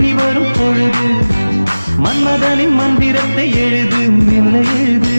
மின்னி வரும் பொழுது மன்மதனின் மந்திரத்தை எழுது மெல்ல எழுது.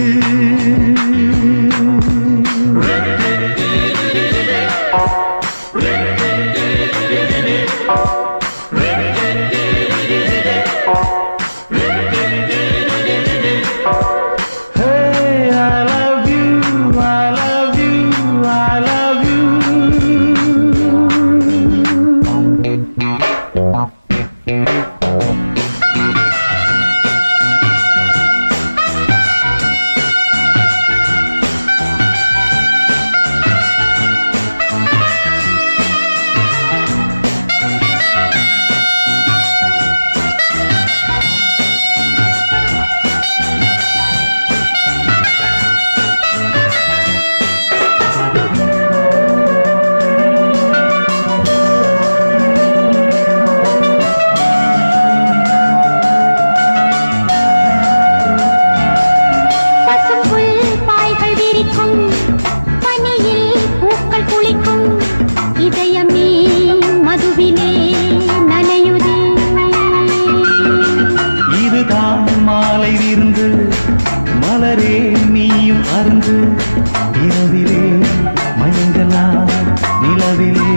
மலரே நீயும் அருந்து இரவிலே மயங்கலாம் நிலவிலே.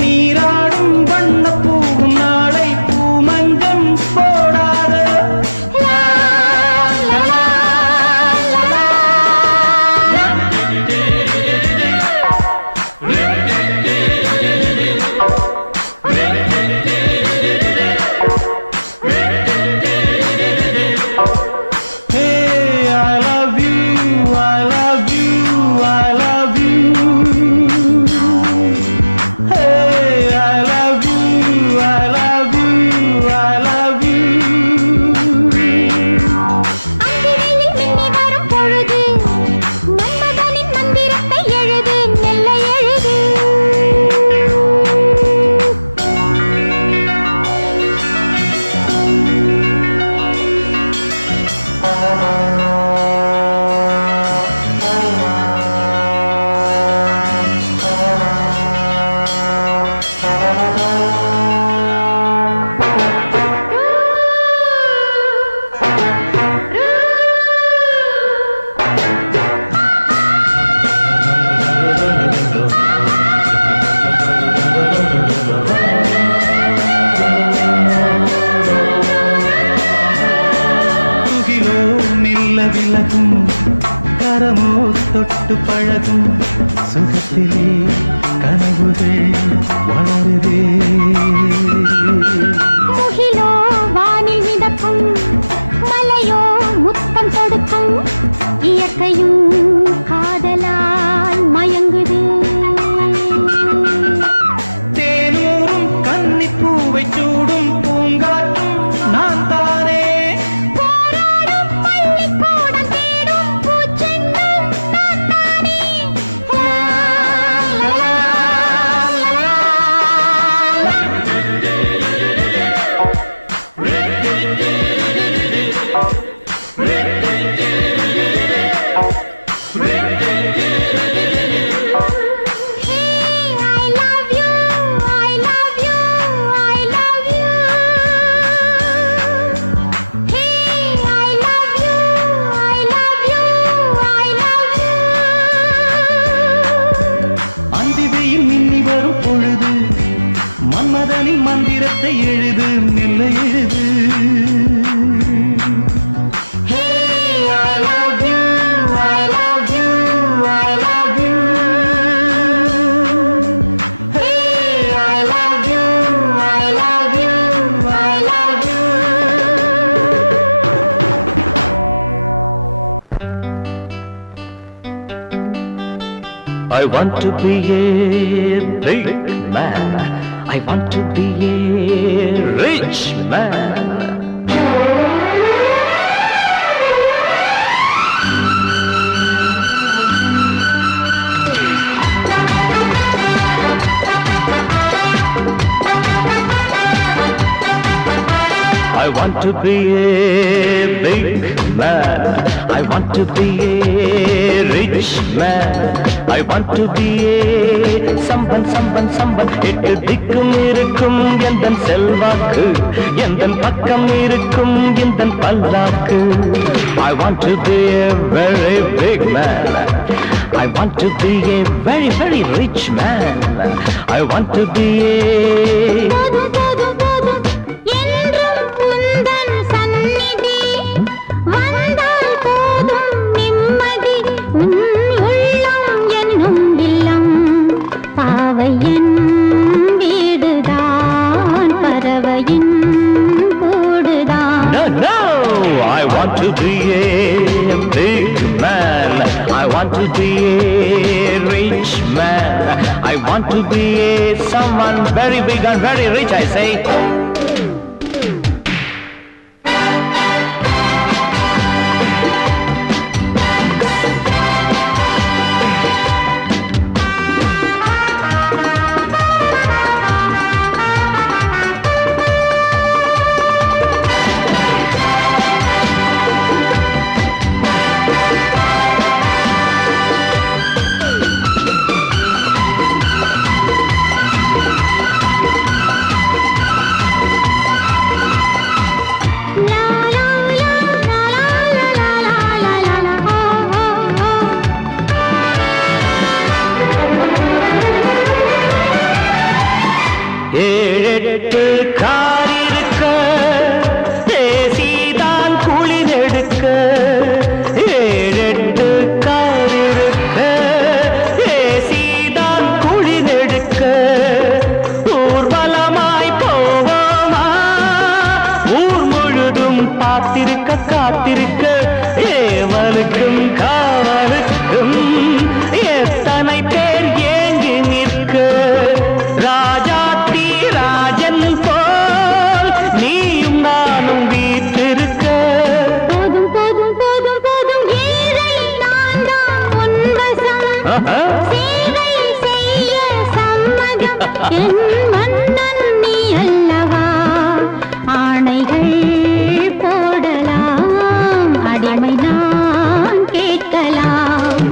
நீராடும் வண்ண பூவும் நாளை பூமஞ்சம் போடாத. விலகும் கரமோ தொட்டு பழகும் சுகத்திலே கனவுகள் வளருதே. முகிலோ வானில் மிதக்கும் மலையோ முத்தம் தொடுக்கும் இயற்கையும் காதலால் மயங்குது. தேனூரும் கன்னிப்பூவை சூடும் பூங்காற்றும் நான் தானே. மன்மதனின் மந்திரத்தை எழுது மெல்ல எழுது. I want to be a big man. I want to be a rich man. I want to be a big man. I want to be a rich man. I want to be a someone. எட்டு திக்கும் இருக்கும் எந்தன் செல்வாக்கு, எந்தன் பக்கம் இருக்கும் எந்தன் பல்லாக்கு. I want to be a very big man. I want to be a very, very rich man. I want to be a I want to be a big man. I want to be a rich man. I want to be a someone very big and very rich, I say. ஏழெட்டு car இருக்க, பேசிதான் குளிரெடுக்க. ஏழெட்டு car இருக்க, பேசிதான் குளிரெடுக்க. ஊர்வலமாய் போவோமா, ஊர் முழுதும் பார்த்திருக்க காத்திருக்க. ஏவலுக்கும் காவலுக்கும் எத்தனை பேர் ஏங்கி நிற்க. என் மன்னன் நீ அல்லவா, ஆணைகள் போடலாம், அடிமை நான் கேட்கலாம்.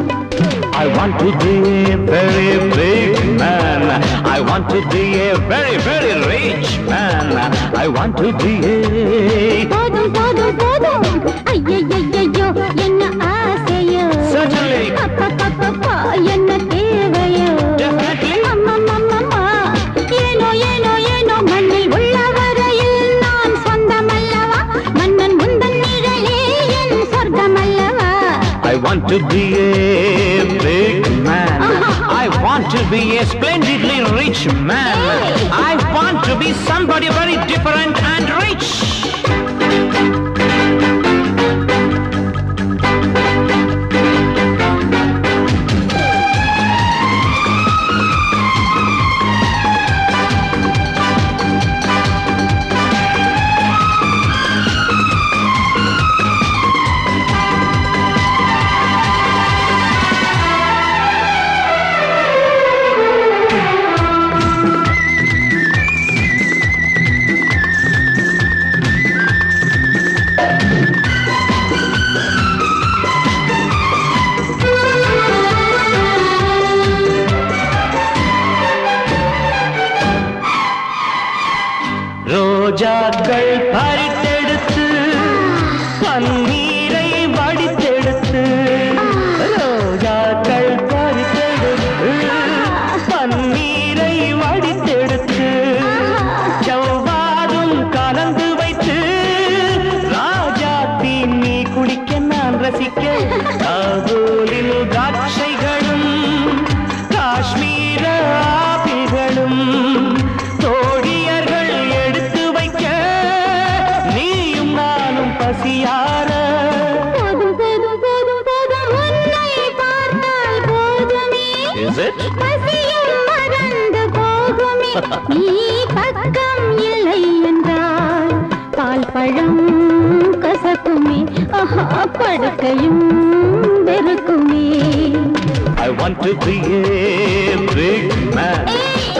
I want to be a very big man. I want to be a very, very rich man. I want to be a போதும் போதும் போதும், ஐயையையோ என்ன ஆசையோ. Certainly. அப்பப்பப்பா என்ன தேவையோ. Definitely. அம்மம்மம்மம்மா, ஏனோ ஏனோ ஏனோ மண்ணில் உள்ள வரையில் நான் சொந்தமல்லவா, மன்னன் முந்தன் நிழலே என் சொர்க்கமல்லவா. I want to be a big man. I want to be a splendidly rich man. I want to be somebody very different and rich. ரோஜாக்கள் பறித்தெடுத்து பன்னீரை வடித்தெடுத்து. ரோஜாக்கள் பறித்தெடுத்து பன்னீரை வடித்தெடுத்து. செவ்வாதும் கலந்து வைத்து ராஜாத்தி நீ குடிக்க நான் ரசிக்க. காதோலில் திராட்சைகளும் காஷ்மீர ஆப்பிள்களும் தோழியர்கள் எடுத்து வைக்க. நீயும் நானும் பசியார. போதும் போதும் போதும் போதும், உன்னை பார்த்தால் போதுமே. Is it? பசியும் மறந்து போகுமே. நீ பக்கம் இல்லை என்றால் பால் பழம் கசக்குமே. ஆஹா, படுக்கையும் வெறுக்குமே. I want to be a big man.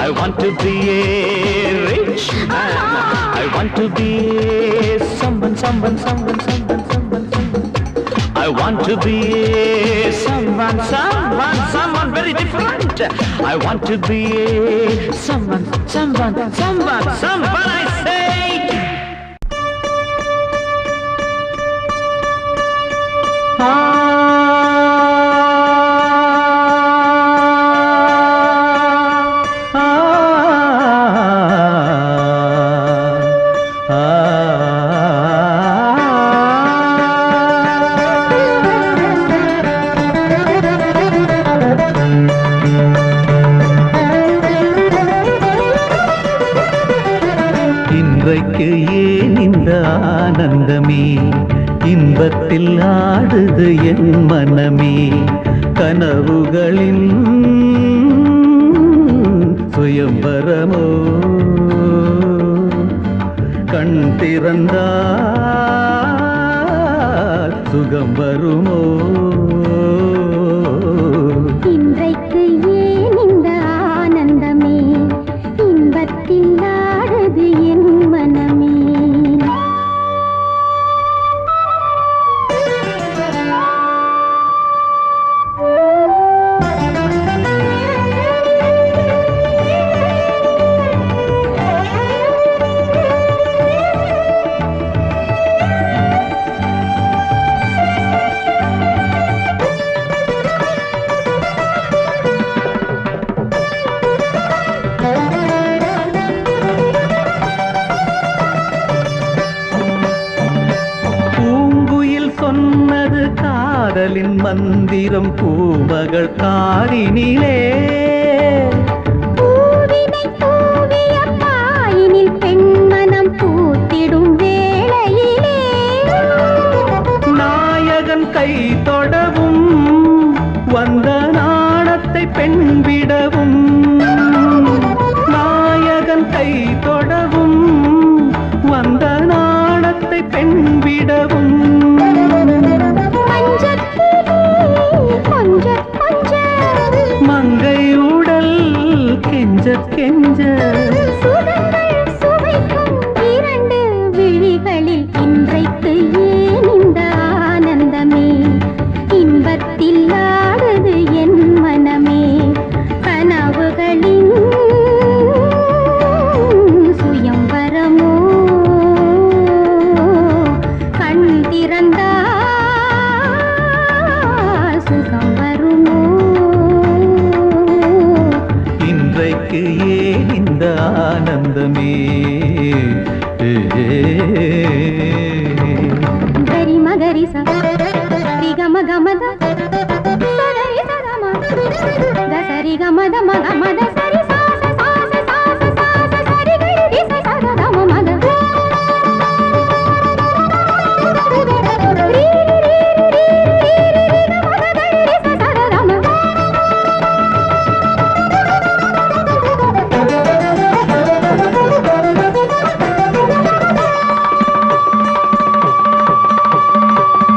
I I want to be a rich man. I want to be a someone. I want to be a someone very different. I want to be a someone, I say. இன்றைக்கு ஏன் இந்த ஆனந்தமே, இன்பத்தில் ஆடுது என் மனமே, கனவுகளின் சுயம்பரமோ, கண் திறந்தால் சுகம் வருமோ. இன்றைக்கு ஏன் இந்த ஆனந்தமே, இன்பத்தில் ஆடுது என் மனமே. சொன்னது காதலின் மந்திரம் பூமகள் காரினிலே, பூவினை தூவிய பாயினில் பெண்மனம் பூத்திடும் வேளையிலே, நாயகன் கை தொடவும் வந்த நாணத்தை பெண் விடவும், நாயகன் கை தொடவும் வந்த நாணத்தை பெண் விடவும், மங்கை உடல் கெஞ்ச கெஞ்ச, சுகங்கள் சுவைக்கும் இரண்டு விழிகளில் இன்றைக்கு ஏன் இந்த ஆனந்தமே, இன்பத்தில் ஆடுது என் மனமே, கனவுகளின் சுயம்பரமோ, கண் திறந்தால் சுகம் வருமோ. இன்றைக்கு ஏன் இந்த ஆனந்தமே, கரி மகரி சரி கம கமத சரி சகம தசரி கமத மக மத சரி சாச சாச சாச சாச சரி கரி ச சகம மத ரீ ரீ ரீ ரீ ரீ மத கரி ச சகம.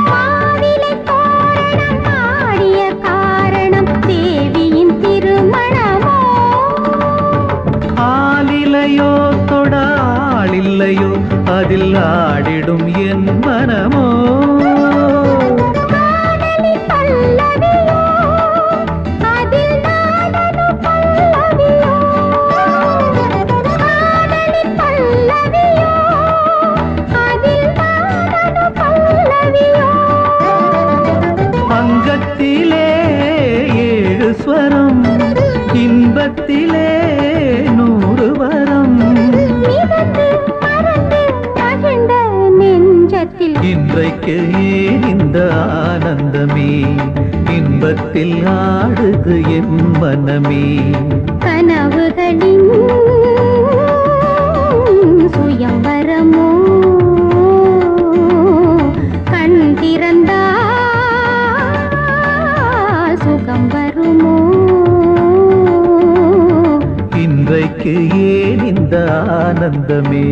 மாவிலை தோரணம் ஆடிய காரணம் தேவியின் திருமணமோ, ஆளிலையோ தொடாளில்லையோ அதில் ஆடிடும் என் மனமோ, காதலி பல்லவியோ அதில் நாடனு பல்லவியோ, காதலி பல்லவியோ அதில் நாடனு பல்லவியோ. அங்கத்திலே ஏழு ஸ்வரம், இன்பத்திலே 100 வரம், மிதந்து மறந்து மகிழ்ந்த நெஞ்சத்தில் இன்றைக்கு ஏன் இந்த ஆனந்தமே, இன்பத்தில் ஆடுது என் மனமே, கனவுகளின் சுயம்பரமோ, கண் திறந்தால் சுகம் வருமோ. இன்றைக்கு ஏன் இந்த ஆனந்தமே.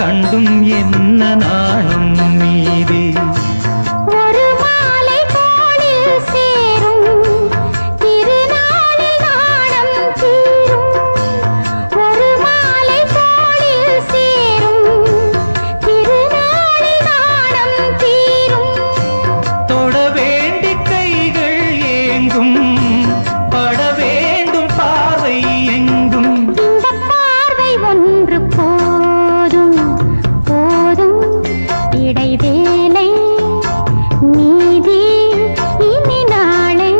கண்டும் என்ன நாணம் மீதே ஒரு மாலை தோளில் சேரும் திருநாளில் நாணம் தீரும் ஒரு மாலை தோளில் சேரும் திருநாளில் நாணம் தீரும் தொட வேண்டி கைகள் ஏங்கும் பட வேண்டும் பார்வை எங்கும் இந்த பார்வை ஒன்று போதும் போதும் இடைவேளை நீதி இனி நாளை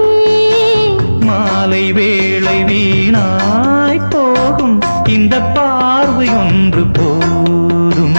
மாலை வேளை வீணாய் போகும் இந்த பார்வை ஒன்று போதும்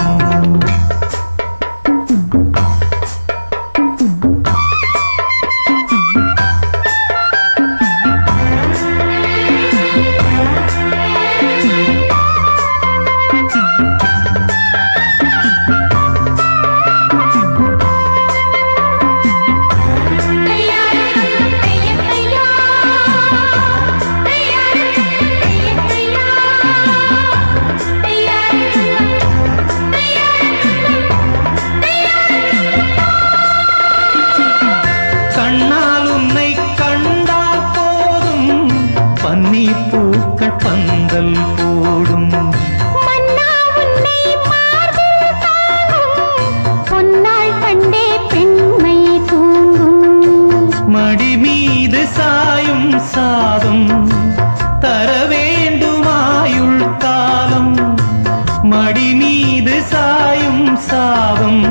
கண்ணால் உன்னை கண்டால் போதும் பன்னி பூக்கள் பந்தல் போடும் மன்னா உன்னை மார்பில் தாங்கும் பொன்னாள் கண்டே பெண்மை தூங்கும் மடி மீது சாயும் சாதம் தர வேண்டுமாயுள் காலம் மடி மீது சாயும் சாதம்